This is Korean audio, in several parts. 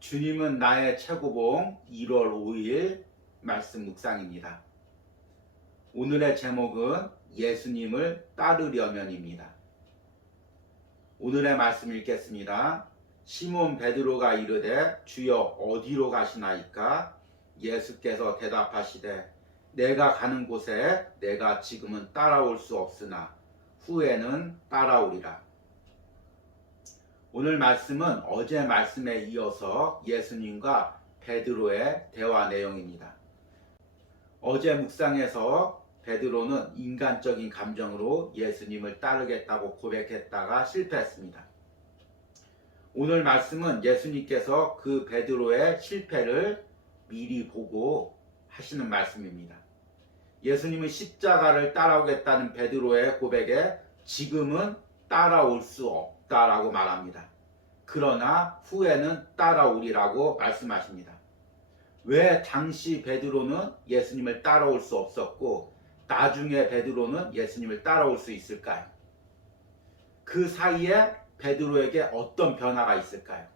주님은 나의 최고봉 1월 5일 말씀 묵상입니다. 오늘의 제목은 예수님을 따르려면입니다. 오늘의 말씀 읽겠습니다. 시몬 베드로가 이르되 주여 어디로 가시나이까? 예수께서 대답하시되 내가 가는 곳에 내가 지금은 따라올 수 없으나 후에는 따라오리라. 오늘 말씀은 어제 말씀에 이어서 예수님과 베드로의 대화 내용입니다. 어제 묵상에서 베드로는 인간적인 감정으로 예수님을 따르겠다고 고백했다가 실패했습니다. 오늘 말씀은 예수님께서 그 베드로의 실패를 미리 보고 하시는 말씀입니다. 예수님은 십자가를 따라오겠다는 베드로의 고백에 지금은 따라올 수 없다라고 말합니다. 그러나 후에는 따라오리라고 말씀하십니다. 왜 당시 베드로는 예수님을 따라올 수 없었고 나중에 베드로는 예수님을 따라올 수 있을까요? 그 사이에 베드로에게 어떤 변화가 있을까요?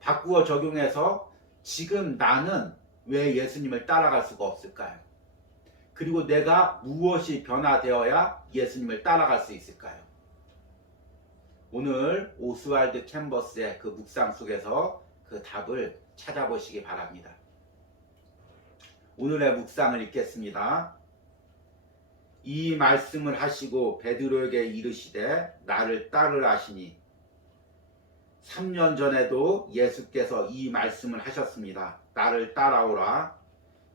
바꾸어 적용해서 지금 나는 왜 예수님을 따라갈 수가 없을까요? 그리고 내가 무엇이 변화되어야 예수님을 따라갈 수 있을까요? 오늘 오스왈드 캔버스의 그 묵상 속에서 그 답을 찾아보시기 바랍니다. 오늘의 묵상을 읽겠습니다. 이 말씀을 하시고 베드로에게 이르시되 나를 따르라 하시니 3년 전에도 예수께서 이 말씀을 하셨습니다. 나를 따라오라.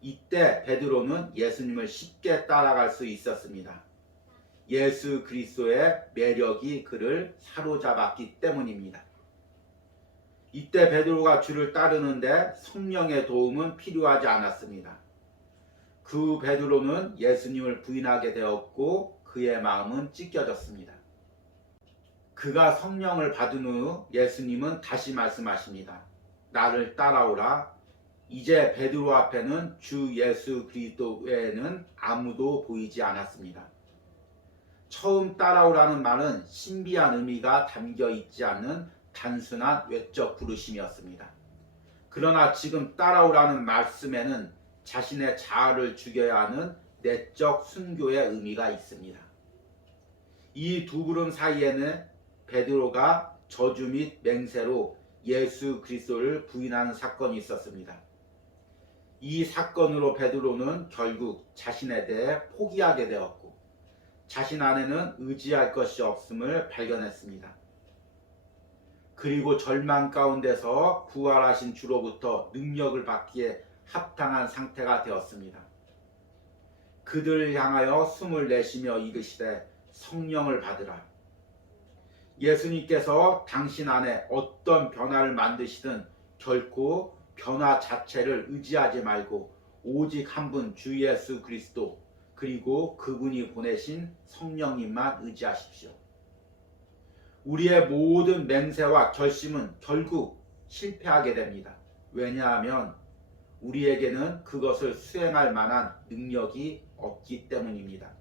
이때 베드로는 예수님을 쉽게 따라갈 수 있었습니다. 예수 그리스도의 매력이 그를 사로잡았기 때문입니다. 이때 베드로가 주를 따르는데 성령의 도움은 필요하지 않았습니다. 그 베드로는 예수님을 부인하게 되었고 그의 마음은 찢겨졌습니다. 그가 성령을 받은 후 예수님은 다시 말씀하십니다. 나를 따라오라. 이제 베드로 앞에는 주 예수 그리스도 외에는 아무도 보이지 않았습니다. 처음 따라오라는 말은 신비한 의미가 담겨 있지 않는 단순한 외적 부르심이었습니다. 그러나 지금 따라오라는 말씀에는 자신의 자아를 죽여야 하는 내적 순교의 의미가 있습니다. 이 두 부름 사이에는 베드로가 저주 및 맹세로 예수 그리스도를 부인하는 사건이 있었습니다. 이 사건으로 베드로는 결국 자신에 대해 포기하게 되었고 자신 안에는 의지할 것이 없음을 발견했습니다. 그리고 절망 가운데서 부활하신 주로부터 능력을 받기에 합당한 상태가 되었습니다. 그들을 향하여 숨을 내쉬며 이르시되 성령을 받으라. 예수님께서 당신 안에 어떤 변화를 만드시든 결코 변화 자체를 의지하지 말고 오직 한 분 주 예수 그리스도 그리고 그분이 보내신 성령님만 의지하십시오. 우리의 모든 맹세와 결심은 결국 실패하게 됩니다. 왜냐하면 우리에게는 그것을 수행할 만한 능력이 없기 때문입니다.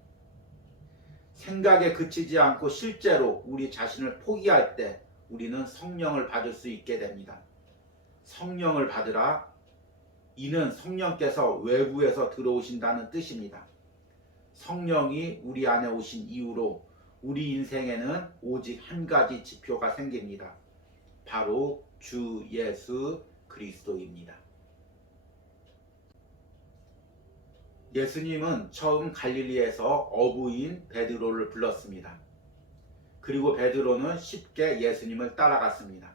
생각에 그치지 않고 실제로 우리 자신을 포기할 때 우리는 성령을 받을 수 있게 됩니다. 성령을 받으라. 이는 성령께서 외부에서 들어오신다는 뜻입니다. 성령이 우리 안에 오신 이후로 우리 인생에는 오직 한 가지 지표가 생깁니다. 바로 주 예수 그리스도입니다. 예수님은 처음 갈릴리에서 어부인 베드로를 불렀습니다. 그리고 베드로는 쉽게 예수님을 따라갔습니다.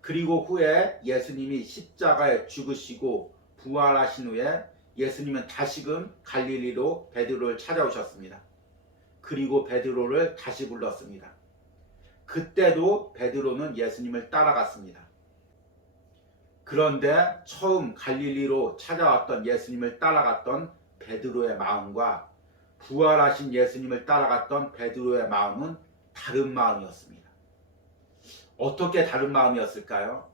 그리고 후에 예수님이 십자가에 죽으시고 부활하신 후에 예수님은 다시금 갈릴리로 베드로를 찾아오셨습니다. 그리고 베드로를 다시 불렀습니다. 그때도 베드로는 예수님을 따라갔습니다. 그런데 처음 갈릴리로 찾아왔던 예수님을 따라갔던 베드로의 마음과 부활하신 예수님을 따라갔던 베드로의 마음은 다른 마음이었습니다. 어떻게 다른 마음이었을까요?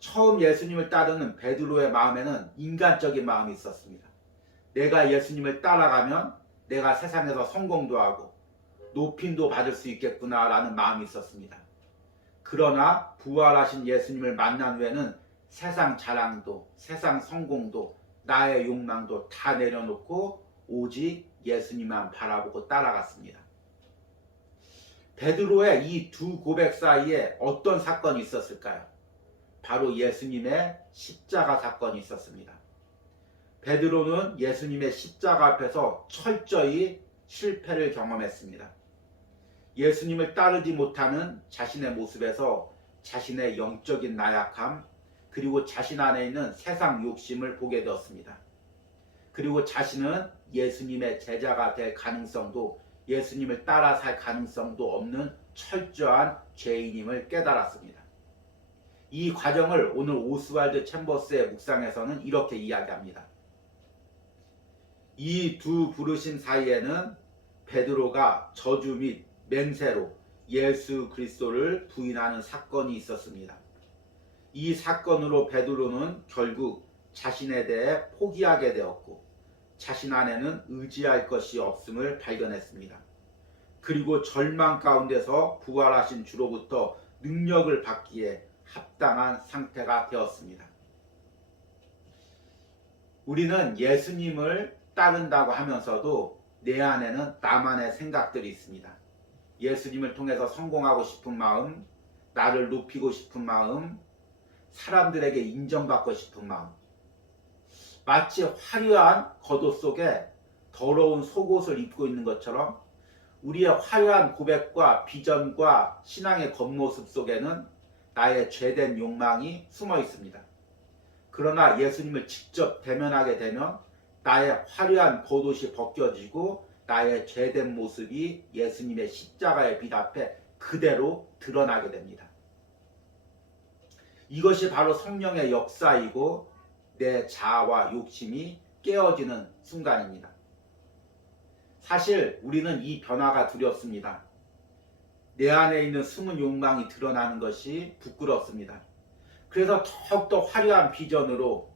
처음 예수님을 따르는 베드로의 마음에는 인간적인 마음이 있었습니다. 내가 예수님을 따라가면 내가 세상에서 성공도 하고 높임도 받을 수 있겠구나라는 마음이 있었습니다. 그러나 부활하신 예수님을 만난 후에는 세상 자랑도 세상 성공도 나의 욕망도 다 내려놓고 오직 예수님만 바라보고 따라갔습니다. 베드로의 이 두 고백 사이에 어떤 사건이 있었을까요? 바로 예수님의 십자가 사건이 있었습니다. 베드로는 예수님의 십자가 앞에서 철저히 실패를 경험했습니다. 예수님을 따르지 못하는 자신의 모습에서 자신의 영적인 나약함, 그리고 자신 안에 있는 세상 욕심을 보게 되었습니다. 그리고 자신은 예수님의 제자가 될 가능성도, 예수님을 따라 살 가능성도 없는 철저한 죄인임을 깨달았습니다. 이 과정을 오늘 오스왈드 챔버스의 묵상에서는 이렇게 이야기합니다. 이 두 부르심 사이에는 베드로가 저주 및 맹세로 예수 그리스도를 부인하는 사건이 있었습니다. 이 사건으로 베드로는 결국 자신에 대해 포기하게 되었고 자신 안에는 의지할 것이 없음을 발견했습니다. 그리고 절망 가운데서 부활하신 주로부터 능력을 받기에 합당한 상태가 되었습니다. 우리는 예수님을 따른다고 하면서도 내 안에는 나만의 생각들이 있습니다. 예수님을 통해서 성공하고 싶은 마음, 나를 높이고 싶은 마음, 사람들에게 인정받고 싶은 마음. 마치 화려한 겉옷 속에 더러운 속옷을 입고 있는 것처럼 우리의 화려한 고백과 비전과 신앙의 겉모습 속에는 나의 죄된 욕망이 숨어 있습니다. 그러나 예수님을 직접 대면하게 되면 나의 화려한 겉옷이 벗겨지고 나의 죄된 모습이 예수님의 십자가의 빛 앞에 그대로 드러나게 됩니다. 이것이 바로 성령의 역사이고 내 자아와 욕심이 깨어지는 순간입니다. 사실 우리는 이 변화가 두렵습니다. 내 안에 있는 숨은 욕망이 드러나는 것이 부끄럽습니다. 그래서 더욱더 화려한 비전으로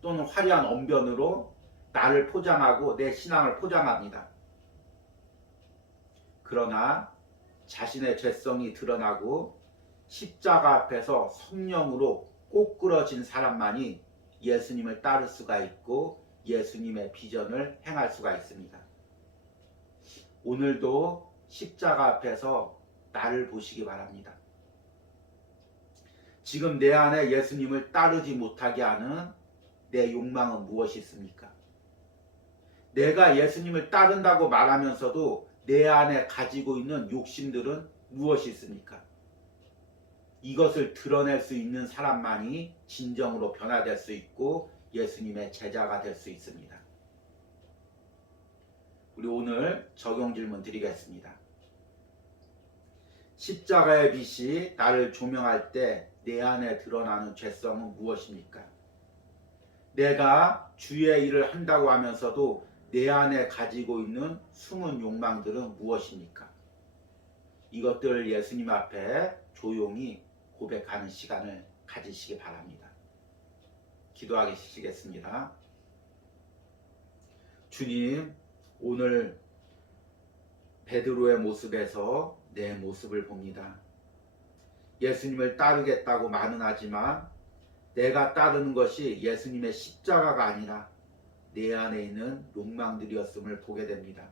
또는 화려한 언변으로 나를 포장하고 내 신앙을 포장합니다. 그러나 자신의 죄성이 드러나고 십자가 앞에서 성령으로 꼬꾸러진 사람만이 예수님을 따를 수가 있고 예수님의 비전을 행할 수가 있습니다. 오늘도 십자가 앞에서 나를 보시기 바랍니다. 지금 내 안에 예수님을 따르지 못하게 하는 내 욕망은 무엇이 있습니까? 내가 예수님을 따른다고 말하면서도 내 안에 가지고 있는 욕심들은 무엇이 있습니까? 이것을 드러낼 수 있는 사람만이 진정으로 변화될 수 있고 예수님의 제자가 될 수 있습니다. 우리 오늘 적용 질문 드리겠습니다. 십자가의 빛이 나를 조명할 때 내 안에 드러나는 죄성은 무엇입니까? 내가 주의 일을 한다고 하면서도 내 안에 가지고 있는 숨은 욕망들은 무엇입니까? 이것들 예수님 앞에 조용히 고백하는 시간을 가지시기 바랍니다. 기도하시겠습니다. 주님, 오늘 베드로의 모습에서 내 모습을 봅니다. 예수님을 따르겠다고 말은 하지만 내가 따르는 것이 예수님의 십자가가 아니라 내 안에 있는 욕망들이었음을 보게 됩니다.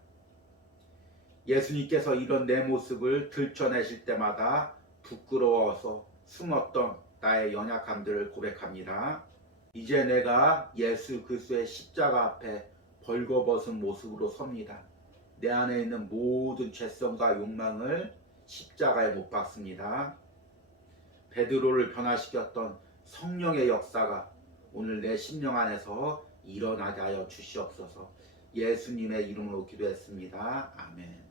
예수님께서 이런 내 모습을 들춰내실 때마다 부끄러워서 숨었던 나의 연약함들을 고백합니다. 이제 내가 예수 그리스도의 십자가 앞에 벌거벗은 모습으로 섭니다. 내 안에 있는 모든 죄성과 욕망을 십자가에 못 박습니다. 베드로를 변화시켰던 성령의 역사가 오늘 내 심령 안에서 일어나게 하여 주시옵소서. 예수님의 이름으로 기도했습니다. 아멘.